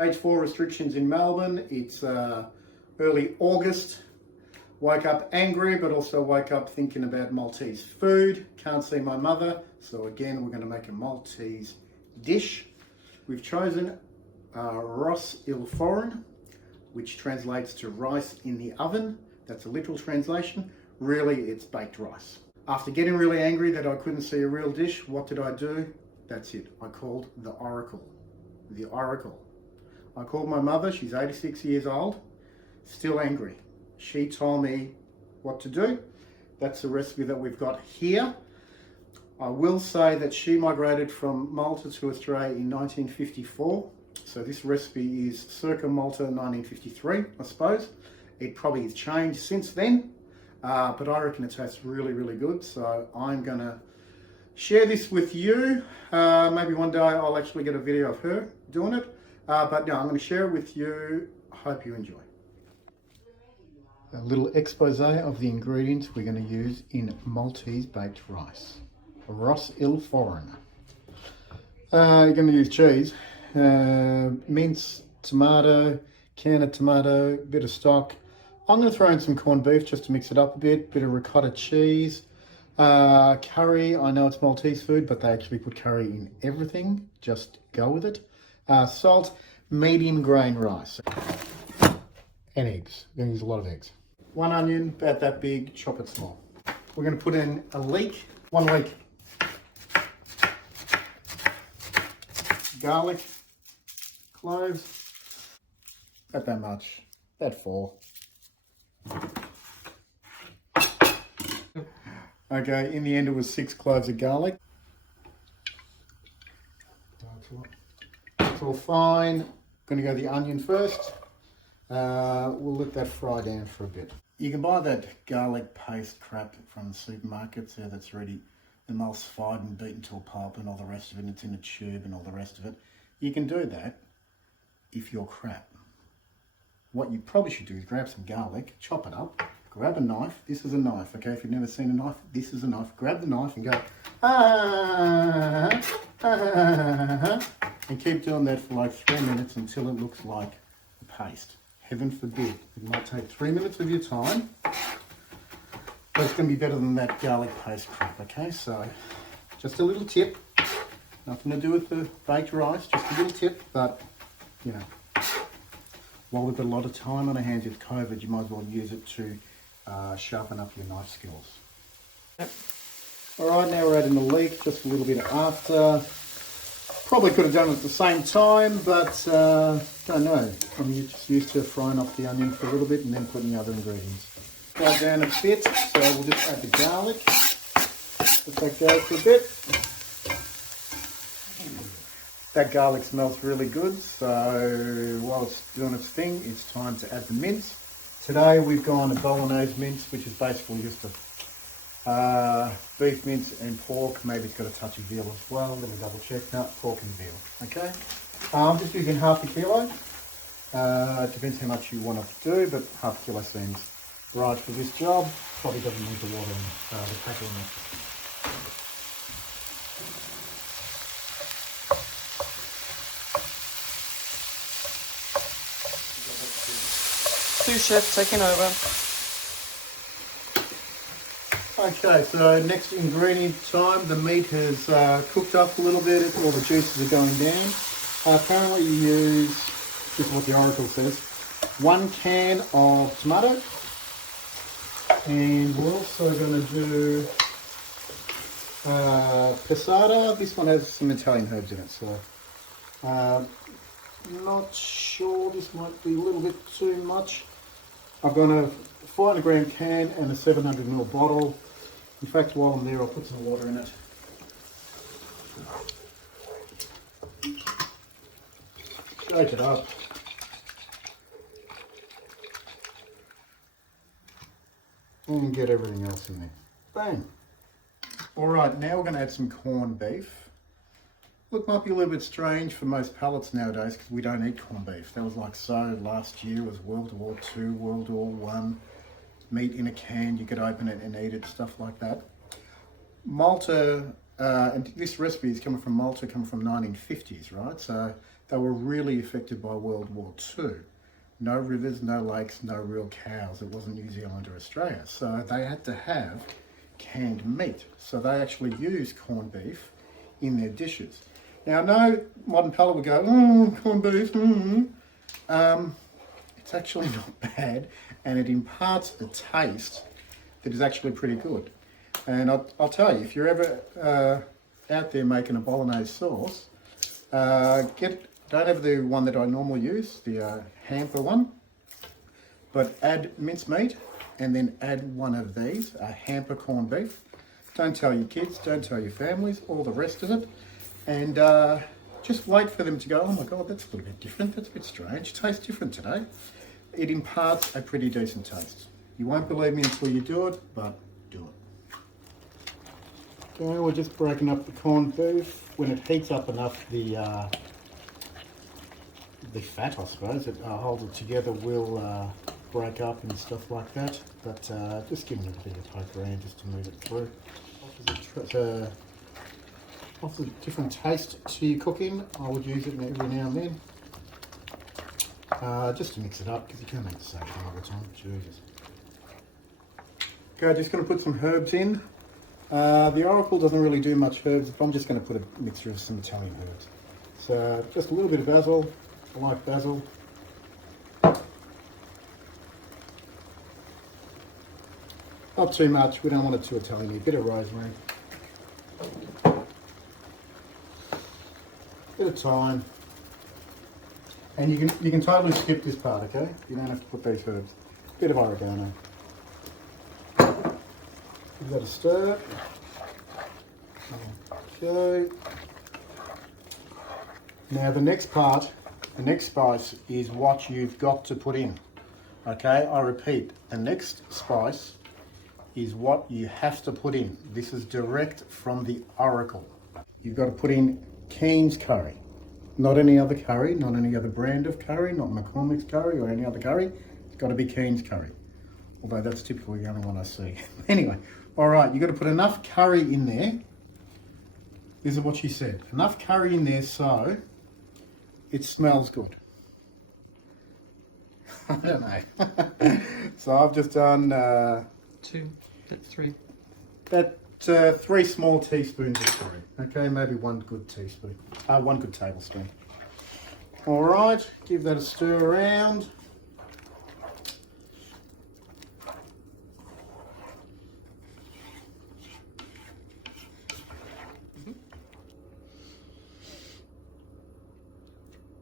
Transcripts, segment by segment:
Stage 4 restrictions in Melbourne. It's early August. Woke up angry, but also woke up thinking about Maltese food. Can't see my mother, so again, we're going to make a Maltese dish. We've chosen Ros il forn, which translates to rice in the oven. That's a literal translation. Really, it's baked rice. After getting really angry that I couldn't see a real dish, what did I do? That's it. I called the Oracle. The Oracle. I called my mother. She's 86 years old. Still angry. She told me what to do. That's the recipe that we've got here. I will say that she migrated from Malta to Australia in 1954. So this recipe is circa Malta 1953, I suppose. It probably has changed since then, but I reckon it tastes really, really good. So I'm gonna share this with you. Maybe one day I'll actually get a video of her doing it. But no, I'm gonna share it with you. Hope you enjoy. A little expose of the ingredients we're going to use in Maltese baked rice. Ros il forn. You're going to use cheese, mince, tomato, can of tomato, bit of stock. I'm going to throw in some corned beef just to mix it up a bit of ricotta cheese, curry. I know it's Maltese food, but they actually put curry in everything. Just go with it. Salt, medium grain rice. And eggs. We're going to use a lot of eggs. 1 onion, about that big, chop it small. We're going to put in a leek, 1 leek. Garlic, cloves, about that much, about 4. Okay, in the end it was 6 cloves of garlic. It's all fine. Going to go the onion first. We'll let that fry down for a bit. You can buy that garlic paste crap from the supermarkets that's already emulsified and beaten to a pulp and all the rest of it. It's in a tube and all the rest of it. You can do that if you're crap. What you probably should do is grab some garlic, chop it up, grab a knife. This is a knife, okay? If you've never seen a knife, this is a knife. Grab the knife and go, and keep doing that for like 3 minutes until it looks like a paste. Heaven forbid. It might take 3 minutes of your time, but it's going to be better than that garlic paste crap, okay? So, just a little tip. Nothing to do with the baked rice, just a little tip, but, you know, while we've got a lot of time on our hands with COVID, you might as well use it to sharpen up your knife skills. Yep. All right, now we're adding the leek, just a little bit after. Probably could have done it at the same time, but don't know. I'm just used to frying off the onion for a little bit and then putting the other ingredients. Fry down a bit, so we'll just add the garlic. Let that go for a bit. That garlic smells really good, so while it's doing its thing, it's time to add the mince. Today we've gone a bolognese mince, which is basically just a beef mince and pork. Maybe it's got a touch of veal as well. Let me double check. No, pork and veal. Okay. I'm just using half a kilo. It depends how much you want to do, but half a kilo seems right for this job. Probably doesn't need the water and the packet in it. Sous chef taking over. Okay, so next ingredient time. The meat has cooked up a little bit. All the juices are going down. Apparently you use, this is what the Oracle says, 1 can of tomato. And we're also going to do passata. This one has some Italian herbs in it, so not sure. This might be a little bit too much. I've got a 400 gram can and a 700 ml bottle. In fact, while I'm there, I'll put some water in it. Shake it up. And get everything else in there. Bang. All right, now we're going to add some corned beef. Look, might be a little bit strange for most palates nowadays because we don't eat corned beef. That was like so last year was World War II, World War One. Meat in a can, you could open it and eat it, stuff like that. Malta and this recipe is coming from Malta, coming from 1950s, right? So they were really affected by World War II. No rivers, no lakes, no real cows. It wasn't New Zealand or Australia. So they had to have canned meat. So they actually used corned beef in their dishes. Now I know modern palate would go, oh, corned beef, it's actually not bad, and it imparts a taste that is actually pretty good. And I'll tell you, if you're ever out there making a bolognese sauce, don't have the one that I normally use, the hamper one, but add mincemeat and then add one of these, a hamper corned beef. Don't tell your kids, don't tell your families, all the rest of it. And just wait for them to go, oh my God, that's a little bit different, that's a bit strange, it tastes different today. It imparts a pretty decent taste. You won't believe me until you do it, but do it. Okay, we're just breaking up the corned beef. When it heats up enough, the fat, I suppose, that holds it together will break up and stuff like that. But just giving it a bit of poke around just to move it through. Offers a different taste to your cooking. I would use it every now and then. Just to mix it up, because you can't make the same thing all the time. Jesus. Okay, just going to put some herbs in. The Oracle doesn't really do much herbs. I'm just going to put a mixture of some Italian herbs. So just a little bit of basil. I like basil. Not too much. We don't want it too Italian. A bit of rosemary. Bit of thyme. And you can totally skip this part, okay? You don't have to put these herbs. Bit of oregano. Give that a stir. Okay. Now the next part, the next spice is what you've got to put in. Okay, I repeat, the next spice is what you have to put in. This is direct from the Oracle. You've got to put in Keen's curry. Not any other curry, not any other brand of curry, not McCormick's curry or any other curry. It's got to be Keen's curry. Although that's typically the only one I see. Anyway, all right, you've got to put enough curry in there. This is what she said. Enough curry in there so it smells good. I don't know. So I've just done... That's 3 small teaspoons of curry. Okay, maybe 1 good teaspoon. 1 good tablespoon. All right, give that a stir around.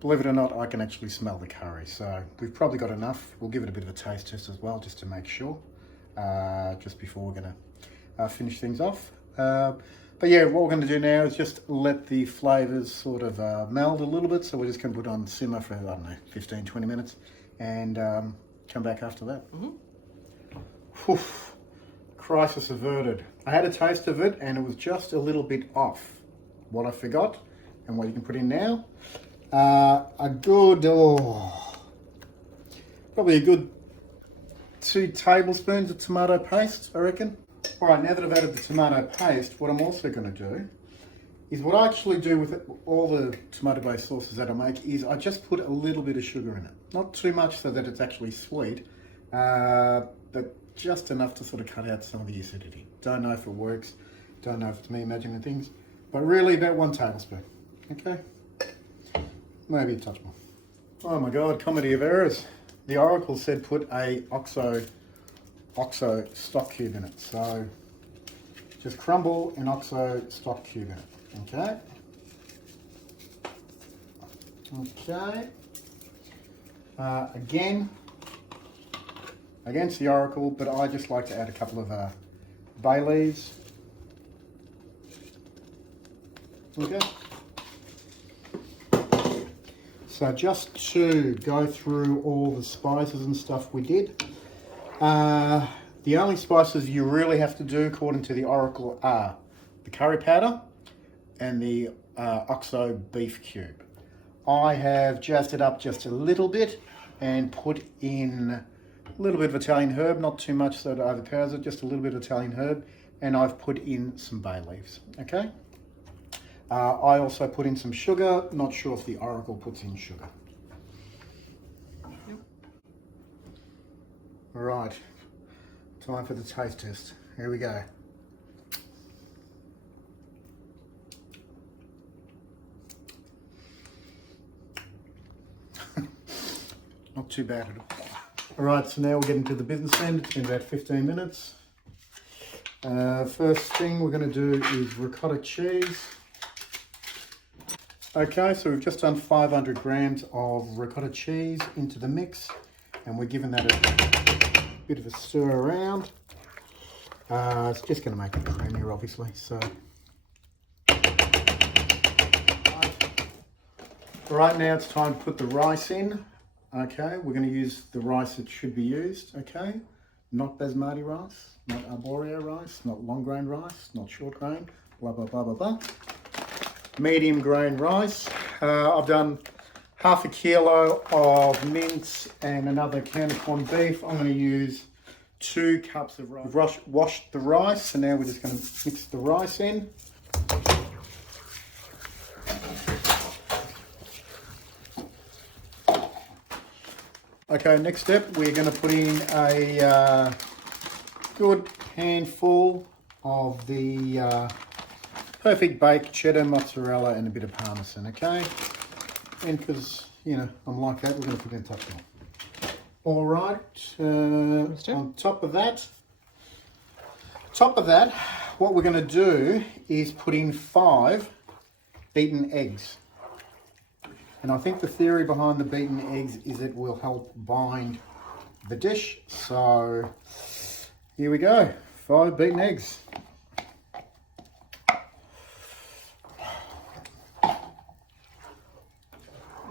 Believe it or not, I can actually smell the curry, so we've probably got enough. We'll give it a bit of a taste test as well, just to make sure, just before we're going to finish things off. But yeah, what we're going to do now is just let the flavours sort of meld a little bit, so we're just going to put it on simmer for, I don't know, 15-20 minutes, and come back after that. Whew. Crisis averted. I had a taste of it, and it was just a little bit off. What I forgot, and what you can put in now, a good, probably a good 2 tablespoons of tomato paste, I reckon. All right, now that I've added the tomato paste, what I'm also going to do is what I actually do with all the tomato-based sauces that I make is I just put a little bit of sugar in it. Not too much so that it's actually sweet, but just enough to sort of cut out some of the acidity. Don't know if it works, don't know if it's me imagining things, but really about 1 tablespoon, okay? Maybe a touch more. Oh my God, comedy of errors. The Oracle said put a OXO stock cube in it. So just crumble an OXO stock cube in it, okay? Okay. Again, against the Oracle, but I just like to add a couple of bay leaves. Okay. So just to go through all the spices and stuff we did, the only spices you really have to do according to the Oracle are the curry powder and the OXO beef cube. I have jazzed it up just a little bit and put in a little bit of Italian herb, not too much so it overpowers it, just a little bit of Italian herb, and I've put in some bay leaves, okay? I also put in some sugar. Not sure if the Oracle puts in sugar. Yep. All right, time for the taste test. Here we go. Not too bad at all. All right, so now we're getting to the business end. It's been about 15 minutes. First thing we're going to do is ricotta cheese. Okay, so we've just done 500 grams of ricotta cheese into the mix, and we're giving that a bit of a stir around. It's just going to make it creamier, obviously. So, right now it's time to put the rice in. Okay, we're going to use the rice that should be used. Okay, not basmati rice, not arborio rice, not long grain rice, not short grain. Blah blah blah blah blah. Medium grain rice. I've done half a kilo of mince and another can of corned beef. I'm going to use 2 cups of rice. We've washed the rice, so now we're just going to mix the rice in. Okay, next step, we're going to put in a good handful of the perfect baked cheddar, mozzarella, and a bit of parmesan, okay? And because, you know, I'm like that, we're going to put in top one. All right, on top of that, what we're going to do is put in 5 beaten eggs. And I think the theory behind the beaten eggs is it will help bind the dish. So here we go, 5 beaten eggs.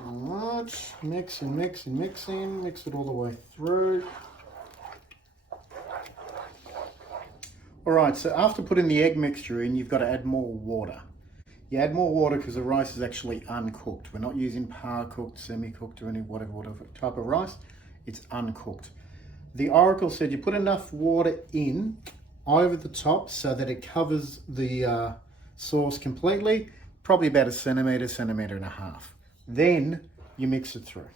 Alright, mix and mix and mixing, mix it all the way through. Alright, so after putting the egg mixture in, you've got to add more water. You add more water because the rice is actually uncooked. We're not using par-cooked, semi-cooked, or any whatever type of rice. It's uncooked. The Oracle said you put enough water in over the top so that it covers the sauce completely, probably about a centimetre and a half. Then you mix it through.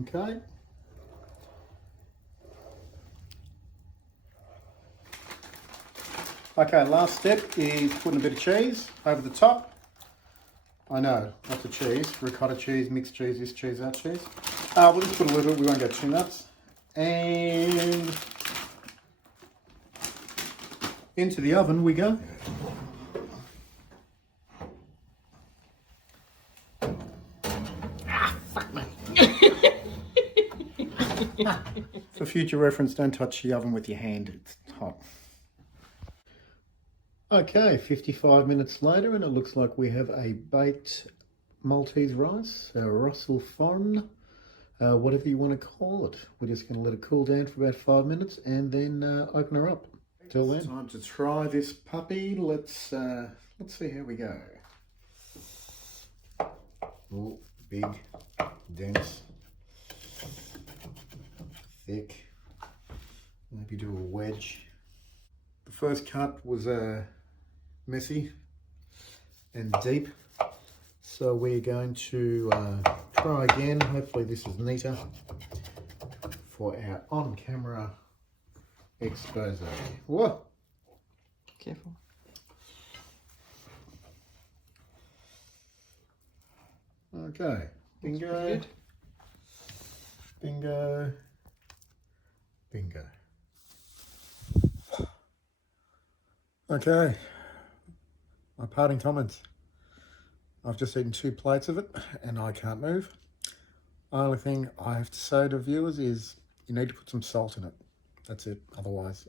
Okay. Okay, last step is putting a bit of cheese over the top. I know, lots of cheese, ricotta cheese, mixed cheese, this cheese, that cheese. We'll just put a little bit, we won't go too nuts. And into the oven we go. For future reference, don't touch the oven with your hand, it's hot. Okay, 55 minutes later, and it looks like we have a baked Maltese rice, a Russell Foreign, whatever you want to call it. We're just going to let it cool down for about 5 minutes and then open her up. Till then, time to try this puppy. Let's see how we go. Oh, big, dense, thick. Maybe do a wedge. The first cut was messy and deep, so we're going to try again. Hopefully this is neater for our on-camera expose. Whoa! Careful. Okay, bingo, bingo, bingo. Okay, my parting comments. I've just eaten 2 plates of it and I can't move. Only thing I have to say to viewers is you need to put some salt in it. That's it. Otherwise,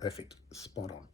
perfect. Spot on.